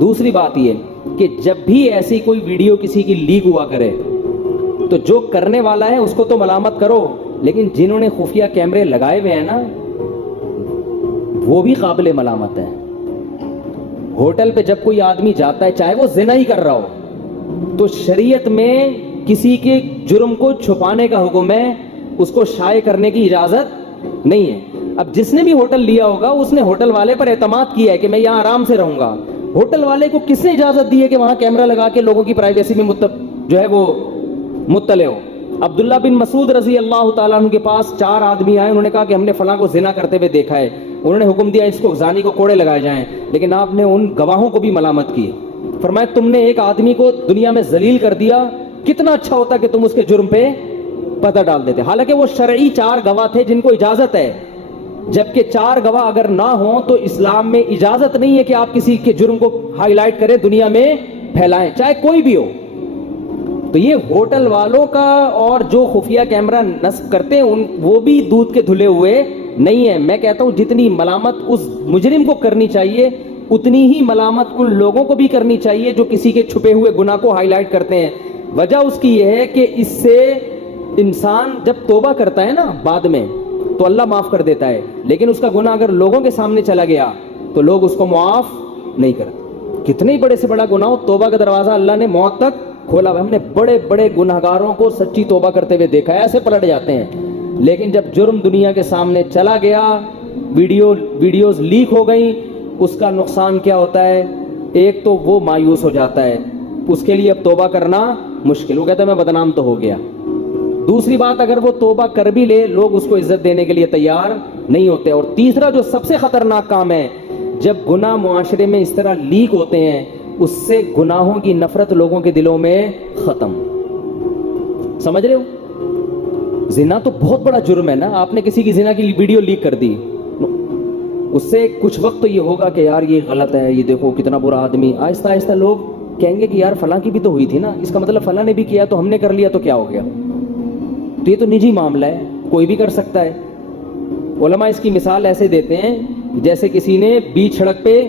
دوسری بات یہ کہ جب بھی ایسی کوئی ویڈیو کسی کی لیک ہوا کرے تو جو کرنے والا ہے اس کو تو ملامت کرو، لیکن جنہوں نے خفیہ کیمرے لگائے ہوئے ہیں نا وہ بھی قابل ملامت ہیں۔ ہوٹل پہ جب کوئی آدمی جاتا ہے چاہے وہ زنا ہی کر رہا ہو تو شریعت میں کسی کے جرم کو چھپانے کا حکم ہے، اس کو شائع کرنے کی اجازت نہیں ہے۔ اب جس نے بھی ہوٹل لیا ہوگا اس نے ہوٹل والے پر اعتماد کیا ہے کہ میں یہاں آرام سے رہوں گا، ہوٹل والے کو کس نے اجازت دی ہے کہ وہاں کیمرہ لگا کے لوگوں کی پرائیویسی میں جو ہے وہ مطلع ہو؟ عبداللہ بن مسعود رضی اللہ تعالیٰ عنہ کے پاس 4 آدمی آئے، انہوں نے کہا کہ ہم نے فلاں کو زنا کرتے ہوئے دیکھا ہے، انہوں نے حکم دیا اس کو زانی کو کوڑے لگائے جائیں، لیکن آپ نے ان گواہوں کو بھی ملامت کی، فرمایا تم نے ایک آدمی کو دنیا میں ذلیل کر دیا، کتنا اچھا ہوتا کہ تم اس کے جرم پہ پتہ ڈال دیتے۔ حالانکہ وہ شرعی 4 گواہ تھے جن کو اجازت ہے، جبکہ 4 گواہ اگر نہ ہوں تو اسلام میں اجازت نہیں ہے کہ آپ کسی کے جرم کو ہائی لائٹ کریں، دنیا میں پھیلائیں، چاہے کوئی بھی ہو۔ تو یہ ہوٹل والوں کا اور جو خفیہ کیمرہ نصب کرتے ہیں وہ بھی دودھ کے دھلے ہوئے نہیں ہیں۔ میں کہتا ہوں جتنی ملامت اس مجرم کو کرنی چاہیے اتنی ہی ملامت ان لوگوں کو بھی کرنی چاہیے جو کسی کے چھپے ہوئے گناہ کو ہائی لائٹ کرتے ہیں۔ وجہ اس کی یہ ہے کہ اس سے انسان جب توبہ کرتا ہے نا بعد میں تو اللہ معاف کر دیتا ہے، لیکن اس کا گناہ اگر لوگوں کے سامنے چلا گیا تو لوگ اس کو معاف نہیں کرتے۔ کتنے ہی بڑے سے بڑا گناہ ہو، توبہ کا دروازہ اللہ نے موت تک کھولا ہوا ہے۔ ہم نے بڑے بڑے گناہگاروں کو سچی توبہ کرتے ہوئے دیکھا ہے، ایسے پلٹ جاتے ہیں، لیکن جب جرم دنیا کے سامنے چلا گیا، ویڈیوز لیک ہو گئیں، اس کا نقصان کیا ہوتا ہے؟ ایک تو وہ مایوس ہو جاتا ہے، اس کے لیے اب توبہ کرنا مشکل، وہ کہتا ہے میں بدنام تو ہو گیا۔ دوسری بات اگر وہ توبہ کر بھی لے لوگ اس کو عزت دینے کے لیے تیار نہیں ہوتے۔ اور تیسرا جو سب سے خطرناک کام ہے، جب گناہ معاشرے میں اس طرح لیک ہوتے ہیں اس سے گناہوں کی نفرت لوگوں کے دلوں میں ختم۔ سمجھ رہے ہو؟ زنا تو بہت بڑا جرم ہے نا، آپ نے کسی کی زنا کی ویڈیو لیک کر دی، اس سے کچھ وقت تو یہ ہوگا کہ یار یہ غلط ہے، یہ دیکھو کتنا برا آدمی، آہستہ آہستہ لوگ کہیں گے کہ یار فلاں کی بھی تو ہوئی تھی نا، اس کا مطلب فلاں نے بھی کیا تو ہم نے کر لیا تو کیا ہو گیا؟ تو یہ تو نجی معاملہ ہے، کوئی بھی کر سکتا ہے۔ علماء اس کی مثال ایسے دیتے ہیں جیسے کسی نے بیچ سڑک پہ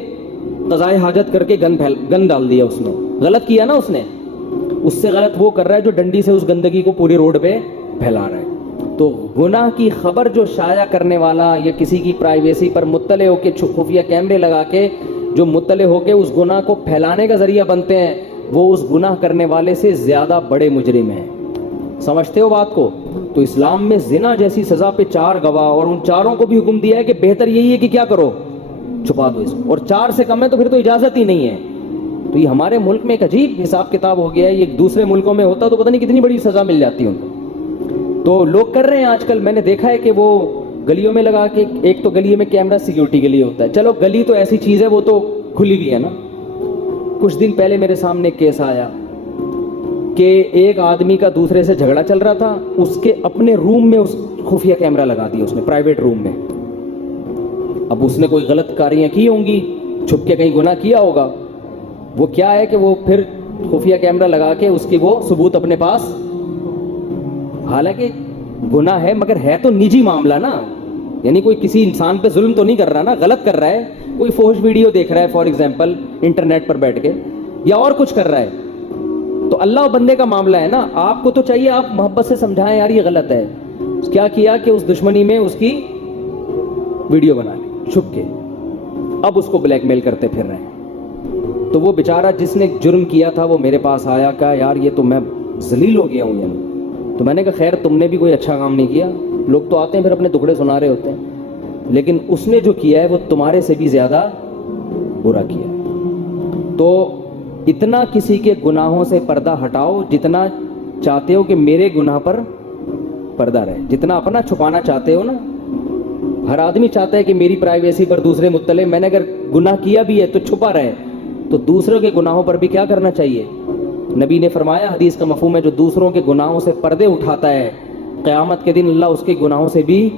قضائے حاجت کر کے گند ڈال دیا، اس نے غلط کیا نا، اس نے اس سے غلط وہ کر رہا ہے جو ڈنڈی سے اس گندگی کو پوری روڈ پہ پھیلا رہا ہے۔ تو گناہ کی خبر جو شائع کرنے والا یا کسی کی پرائیویسی پر مطلع ہو کے خفیہ کیمرے لگا کے جو مطلع ہو کے اس گناہ کو پھیلانے کا ذریعہ بنتے ہیں وہ اس گناہ کرنے والے سے زیادہ بڑے مجرم ہیں۔ سمجھتے ہو بات کو؟ تو اسلام میں زنا جیسی سزا پہ 4 گواہ، اور ان 4 کو بھی حکم دیا ہے کہ بہتر یہی ہے کہ کیا کرو، چھپا دو اس کو، اور 4 سے کم ہے تو پھر تو اجازت ہی نہیں ہے۔ تو یہ ہمارے ملک میں ایک عجیب حساب کتاب ہو گیا ہے، یہ دوسرے ملکوں میں ہوتا تو پتہ نہیں کتنی بڑی سزا مل جاتی ان کو۔ تو لوگ کر رہے ہیں آج کل، میں نے دیکھا ہے کہ وہ گلیوں میں لگا کے، ایک تو گلی میں کیمرہ سیکیورٹی کے لیے ہوتا ہے، چلو گلی تو ایسی چیز ہے وہ تو کھلی بھی ہے نا۔ کچھ دن پہلے میرے سامنے کیس آیا کہ ایک آدمی کا دوسرے سے جھگڑا چل رہا تھا، اس کے اپنے روم میں اس خفیہ کیمرہ لگا دیا، اس نے پرائیویٹ روم میں۔ اب اس نے کوئی غلط کاریاں کی ہوں گی، چھپ کے کہیں گناہ کیا ہوگا، وہ کیا ہے کہ وہ پھر خفیہ کیمرہ لگا کے اس کی وہ ثبوت اپنے پاس، حالانکہ گناہ ہے مگر ہے تو نجی معاملہ نا، یعنی کوئی کسی انسان پہ ظلم تو نہیں کر رہا نا، غلط کر رہا ہے، کوئی فحش ویڈیو دیکھ رہا ہے فار ایگزامپل انٹرنیٹ پر بیٹھ کے، یا اور کچھ کر رہا ہے، تو اللہ و بندے کا معاملہ ہے نا۔ آپ کو تو چاہیے آپ محبت سے سمجھائیں یار یہ غلط ہے، کیا کیا کہ اس دشمنی میں اس کی ویڈیو بنا لی چھپ کے، اب اس کو بلیک میل کرتے پھر رہے ہیں۔ تو وہ بیچارہ جس نے جرم کیا تھا وہ میرے پاس آیا، کہا یار یہ تو میں ذلیل ہو گیا ہوں یعنی۔ تو میں نے کہا خیر تم نے بھی کوئی اچھا کام نہیں کیا، لوگ تو آتے ہیں پھر اپنے دکھڑے سنا رہے ہوتے ہیں، لیکن اس نے جو کیا ہے وہ تمہارے سے بھی زیادہ برا کیا۔ تو اتنا کسی کے گناہوں سے پردہ ہٹاؤ جتنا چاہتے ہو کہ میرے گناہ پر پردہ رہے، جتنا اپنا چھپانا چاہتے ہو نا۔ ہر آدمی چاہتا ہے کہ میری پرائیویسی پر دوسرے مطلع، میں نے اگر گناہ کیا بھی ہے تو چھپا رہے، تو دوسروں کے گناہوں پر بھی کیا کرنا چاہیے؟ نبی نے فرمایا، حدیث کا مفہوم ہے جو دوسروں کے گناہوں سے پردے اٹھاتا ہے قیامت کے دن اللہ اس کے گناہوں سے بھی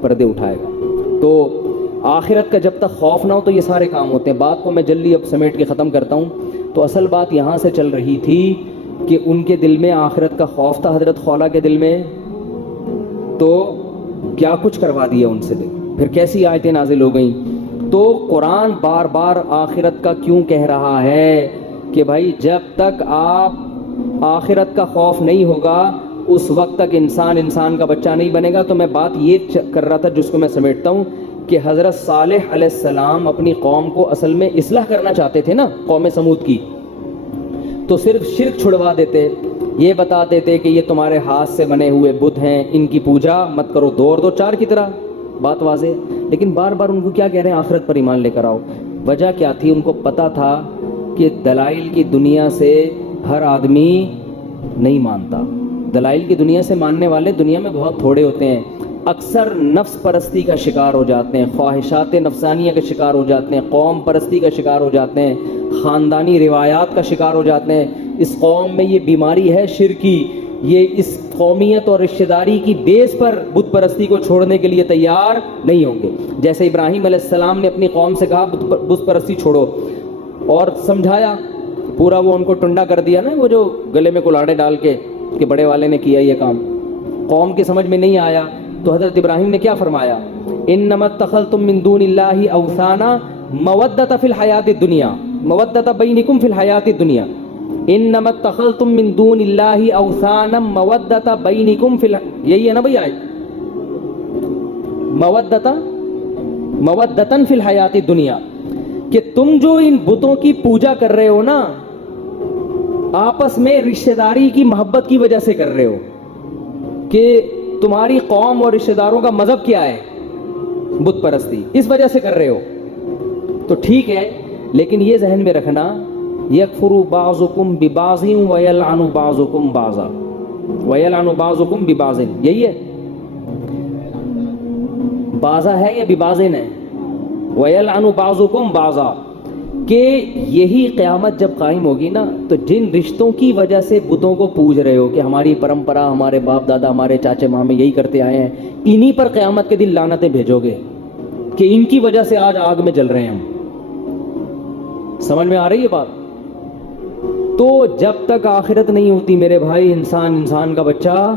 پردے اٹھائے گا۔ تو آخرت کا جب تک خوف نہ ہو تو یہ سارے کام ہوتے ہیں۔ بات کو میں جلدی اب سمیٹ کے ختم کرتا ہوں۔ تو اصل بات یہاں سے چل رہی تھی کہ ان کے دل میں آخرت کا خوف تھا، حضرت خولا کے دل میں، تو کیا کچھ کروا دیا ان سے، پھر کیسی آیتیں نازل ہو گئیں تو قرآن بار بار آخرت کا کیوں کہہ رہا ہے کہ بھائی جب تک آپ آخرت کا خوف نہیں ہوگا اس وقت تک انسان کا بچہ نہیں بنے گا. تو میں بات یہ کر رہا تھا جس کو میں سمیٹتا ہوں کہ حضرت صالح علیہ السلام اپنی قوم کو اصل میں اصلاح کرنا چاہتے تھے نا, قوم سمود کی, تو صرف شرک چھڑوا دیتے, یہ بتاتے تھے کہ یہ تمہارے ہاتھ سے بنے ہوئے بت ہیں, ان کی پوجا مت کرو, 2 اور 2 4 کی طرح, بات واضح. لیکن بار بار ان کو کیا کہہ رہے ہیں, آخرت پر ایمان لے کر آؤ. وجہ کیا تھی؟ ان کو پتہ تھا کہ دلائل کی دنیا سے ہر آدمی نہیں مانتا. دلائل کی دنیا سے ماننے والے دنیا میں بہت تھوڑے ہوتے ہیں. اکثر نفس پرستی کا شکار ہو جاتے ہیں, خواہشات نفسانیہ کا شکار ہو جاتے ہیں, قوم پرستی کا شکار ہو جاتے ہیں, خاندانی روایات کا شکار ہو جاتے ہیں. اس قوم میں یہ بیماری ہے شرکی, یہ اس قومیت اور رشتہ داری کی بیس پر بت پرستی کو چھوڑنے کے لیے تیار نہیں ہوں گے. جیسے ابراہیم علیہ السلام نے اپنی قوم سے کہا بت پرستی چھوڑو, اور سمجھایا پورا, وہ ان کو ٹنڈا کر دیا نا, وہ جو گلے میں کلاڑے ڈال کے کہ بڑے والے نے کیا یہ کام, قوم کی سمجھ میں نہیں آیا. تو حضرت ابراہیم نے کیا فرمایا, انما اتخذتم من دون اللہ اوثانا مودۃ فی الحیات الدنیا, مودۃ بینکم فی الحیات الدنیا, انما اتخذتم من دون اللہ اوثانا مودۃ بینکم فی یہی ہے نا بھائی آیت, مودۃ فی الحیات الدنیا, کہ تم جو ان بتوں کی پوجا کر رہے ہو نا آپس میں رشتہ داری کی محبت کی وجہ سے کر رہے ہو, کہ تمہاری قوم اور رشتہ داروں کا مذہب کیا ہے, بت پرستی, اس وجہ سے کر رہے ہو. تو ٹھیک ہے, لیکن یہ ذہن میں رکھنا, یکفر بعضکم ببعض ویلعن بعضکم بعضا, ویلعن بعضکم ببعض, یہی ہے, بعضا ہے یا ببعضن ہے, ویلعن بعضکم بعضا, کہ یہی قیامت جب قائم ہوگی نا تو جن رشتوں کی وجہ سے بتوں کو پوج رہے ہو کہ ہماری پرمپرا, ہمارے باپ دادا, ہمارے چاچے مامے یہی کرتے آئے ہیں, انہی پر قیامت کے دن لعنتیں بھیجو گے کہ ان کی وجہ سے آج آگ میں جل رہے ہیں ہم. سمجھ میں آ رہی ہے بات؟ تو جب تک آخرت نہیں ہوتی میرے بھائی, انسان کا بچہ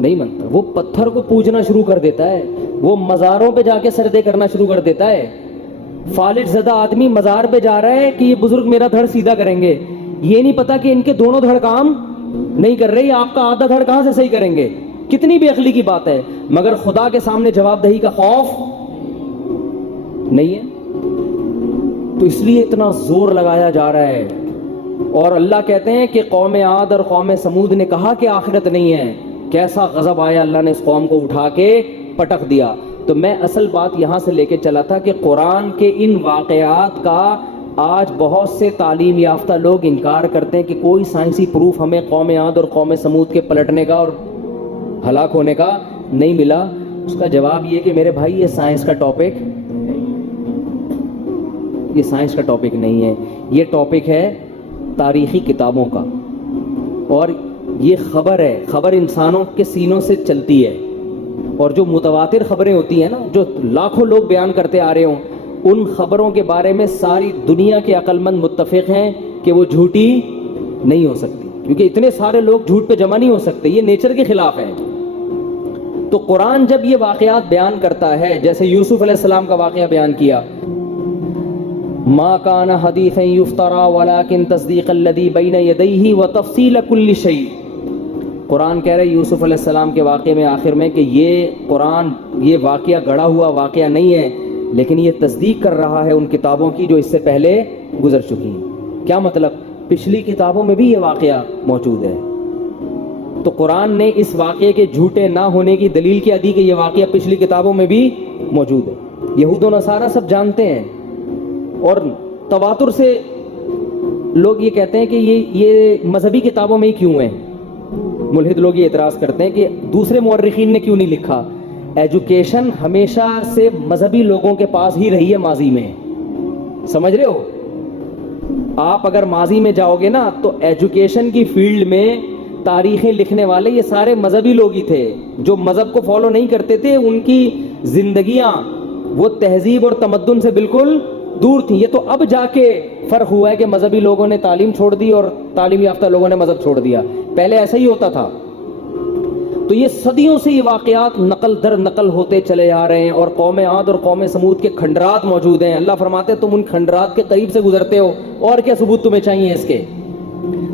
نہیں بنتا. وہ پتھر کو پوجنا شروع کر دیتا ہے, وہ مزاروں پہ جا کے سجدے کرنا شروع کر دیتا ہے. فالج زدہ آدمی مزار پہ جا رہا ہے کہ یہ بزرگ میرا دھڑ سیدھا کریں گے, یہ نہیں پتا کہ ان کے دونوں دھڑ کام نہیں کر رہے, آپ کا آدھا دھڑ کہاں سے صحیح کریں گے. کتنی بے عقلی کی بات ہے, مگر خدا کے سامنے جواب دہی کا خوف نہیں ہے. تو اس لیے اتنا زور لگایا جا رہا ہے. اور اللہ کہتے ہیں کہ قوم عاد اور قوم سمود نے کہا کہ آخرت نہیں ہے, کیسا غضب آیا, اللہ نے اس قوم کو اٹھا کے پٹک دیا. تو میں اصل بات یہاں سے لے کے چلا تھا کہ قرآن کے ان واقعات کا آج بہت سے تعلیم یافتہ لوگ انکار کرتے ہیں کہ کوئی سائنسی پروف ہمیں قوم عاد اور قوم سمود کے پلٹنے کا اور ہلاک ہونے کا نہیں ملا. اس کا جواب یہ کہ میرے بھائی یہ سائنس کا ٹاپک, یہ سائنس کا ٹاپک نہیں ہے, یہ ٹاپک ہے تاریخی کتابوں کا. اور یہ خبر ہے, خبر انسانوں کے سینوں سے چلتی ہے, اور جو متواتر خبریں ہوتی ہیں نا, جو لاکھوں لوگ بیان کرتے آ رہے ہوں, ان خبروں کے بارے میں ساری دنیا کے عقل مند متفق ہیں کہ وہ جھوٹی نہیں ہو سکتی, کیونکہ اتنے سارے لوگ جھوٹ پہ جمع نہیں ہو سکتے, یہ نیچر کے خلاف ہے. تو قرآن جب یہ واقعات بیان کرتا ہے, جیسے یوسف علیہ السلام کا واقعہ بیان کیا, ما کان حدیثا یفترا ولکن تصدیق الذی بین یدیہ وتفصیل کل شیء. قرآن کہہ رہے یوسف علیہ السلام کے واقعے میں آخر میں کہ یہ قرآن, یہ واقعہ گڑھا ہوا واقعہ نہیں ہے, لیکن یہ تصدیق کر رہا ہے ان کتابوں کی جو اس سے پہلے گزر چکی ہیں. کیا مطلب؟ پچھلی کتابوں میں بھی یہ واقعہ موجود ہے. تو قرآن نے اس واقعے کے جھوٹے نہ ہونے کی دلیل کیا دی کہ یہ واقعہ پچھلی کتابوں میں بھی موجود ہے. یہود و نصارہ سب جانتے ہیں, اور تواتر سے لوگ یہ کہتے ہیں کہ یہ مذہبی کتابوں میں ہی کیوں ہیں. ملحد لوگ یہ اعتراض کرتے ہیں کہ دوسرے مورخین نے کیوں نہیں لکھا. ایجوکیشن ہمیشہ سے مذہبی لوگوں کے پاس ہی رہی ہے ماضی میں, سمجھ رہے ہو؟ آپ اگر ماضی میں جاؤ گے نا تو ایجوکیشن کی فیلڈ میں تاریخیں لکھنے والے یہ سارے مذہبی لوگ ہی تھے. جو مذہب کو فالو نہیں کرتے تھے ان کی زندگیاں وہ تہذیب اور تمدن سے بالکل دور تھیں. یہ تو اب جا کے فرق ہوا ہے کہ مذہبی لوگوں نے تعلیم چھوڑ دی اور تعلیم یافتہ لوگوں نے مذہب چھوڑ دیا, پہلے ایسا ہی ہوتا تھا. تو یہ صدیوں سے یہ واقعات نقل در نقل ہوتے چلے آ رہے ہیں، اور قوم عاد اور قوم سمود کے کھنڈرات موجود ہیں۔ اللہ فرماتے ہیں تم ان کھنڈرات کے قریب سے گزرتے ہو، اور کیا ثبوت تمہیں چاہیے اس کے؟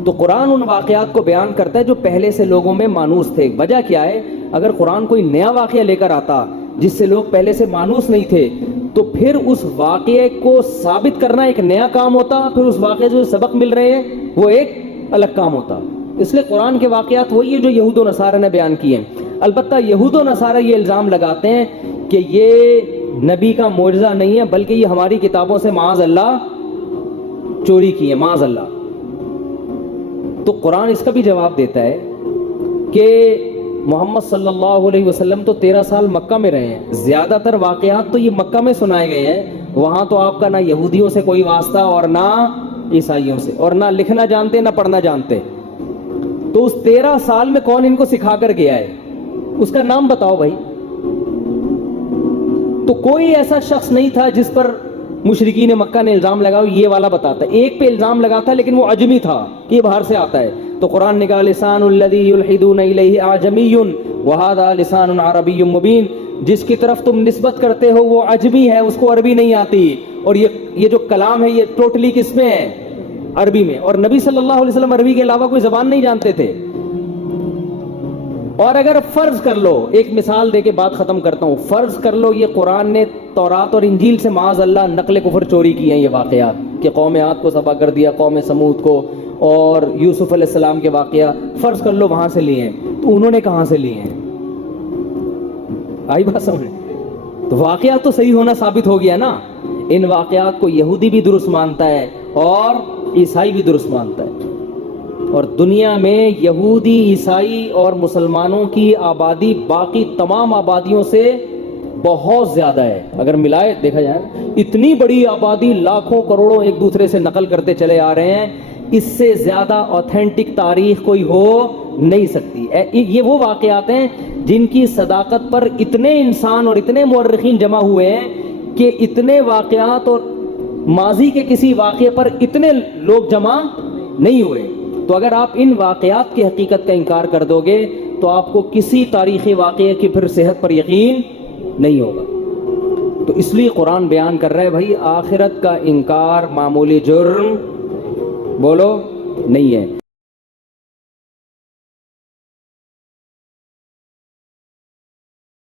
تو قرآن ان واقعات کو بیان کرتا ہے جو پہلے سے لوگوں میں مانوس تھے۔ وجہ کیا ہے؟ اگر قرآن کوئی نیا واقعہ لے کر آتا جس سے لوگ پہلے سے مانوس نہیں تھے، تو پھر اس واقعے کو ثابت کرنا ایک نیا کام ہوتا، پھر اس واقعے سے جو سبق مل رہے ہیں وہ ایک الگ کام ہوتا۔ اس لیے قرآن کے واقعات وہی ہیں جو یہود و نصارہ نے بیان کیے ہیں۔ البتہ یہود و نصارہ یہ الزام لگاتے ہیں کہ یہ نبی کا معجزہ نہیں ہے، بلکہ یہ ہماری کتابوں سے معاذ اللہ چوری کی ہے، معاذ اللہ۔ تو قرآن اس کا بھی جواب دیتا ہے کہ محمد صلی اللہ علیہ وسلم تو 13 سال مکہ میں رہے ہیں، زیادہ تر واقعات تو یہ مکہ میں سنائے گئے ہیں، وہاں تو آپ کا نہ یہودیوں سے کوئی واسطہ اور نہ عیسائیوں سے، اور نہ لکھنا جانتے نہ پڑھنا جانتے۔ تو اس 13 سال میں کون ان کو سکھا کر گیا ہے؟ اس کا نام بتاؤ بھائی۔ تو کوئی ایسا شخص نہیں تھا جس پر مشرکین مکہ نے الزام لگاؤ یہ والا بتاتا۔ ایک پہ الزام لگاتا لیکن وہ عجمی تھا کہ یہ باہر سے آتا ہے، تو قرآن نے کہا لسان الذی یلحدون الیہ اعجمی وہذا لسان عربی مبین، جس کی طرف تم نسبت کرتے ہو وہ عجمی ہے، اس کو عربی نہیں آتی، اور یہ جو کلام ہے یہ ٹوٹلی کس میں ہے؟ عربی میں۔ اور نبی صلی اللہ علیہ وسلم عربی کے علاوہ کوئی زبان نہیں جانتے تھے۔ اور اگر فرض کر لو، ایک مثال دے کے بات ختم کرتا ہوں، فرض کر لو یہ قرآن نے تورات اور انجیل سے معاذ اللہ نقل کفر چوری کی ہیں یہ واقعات، کہ قوم عاد کو ذبح کر دیا، قوم سمود کو، اور یوسف علیہ السلام کے واقعہ، فرض کر لو وہاں سے لیے ہیں، تو انہوں نے کہاں سے لیے ہیں؟ آئی بات سمجھ؟ تو واقعات تو صحیح ہونا ثابت ہو گیا نا۔ ان واقعات کو یہودی بھی درست مانتا ہے اور عیسائی بھی درست مانتا ہے، اور دنیا میں یہودی، عیسائی اور مسلمانوں کی آبادی باقی تمام آبادیوں سے بہت زیادہ ہے۔ اگر ملائے دیکھا جائے اتنی بڑی آبادی، لاکھوں کروڑوں ایک دوسرے سے نقل کرتے چلے آ رہے ہیں، اس سے زیادہ اوتھینٹک تاریخ کوئی ہو نہیں سکتی۔ یہ وہ واقعات ہیں جن کی صداقت پر اتنے انسان اور اتنے مورخین جمع ہوئے ہیں کہ اتنے واقعات اور ماضی کے کسی واقعے پر اتنے لوگ جمع نہیں ہوئے۔ تو اگر آپ ان واقعات کی حقیقت کا انکار کر دو گے تو آپ کو کسی تاریخی واقعے کی پھر صحت پر یقین نہیں ہوگا۔ تو اس لیے قرآن بیان کر رہا ہے بھائی آخرت کا انکار معمولی جرم بولو نہیں ہے۔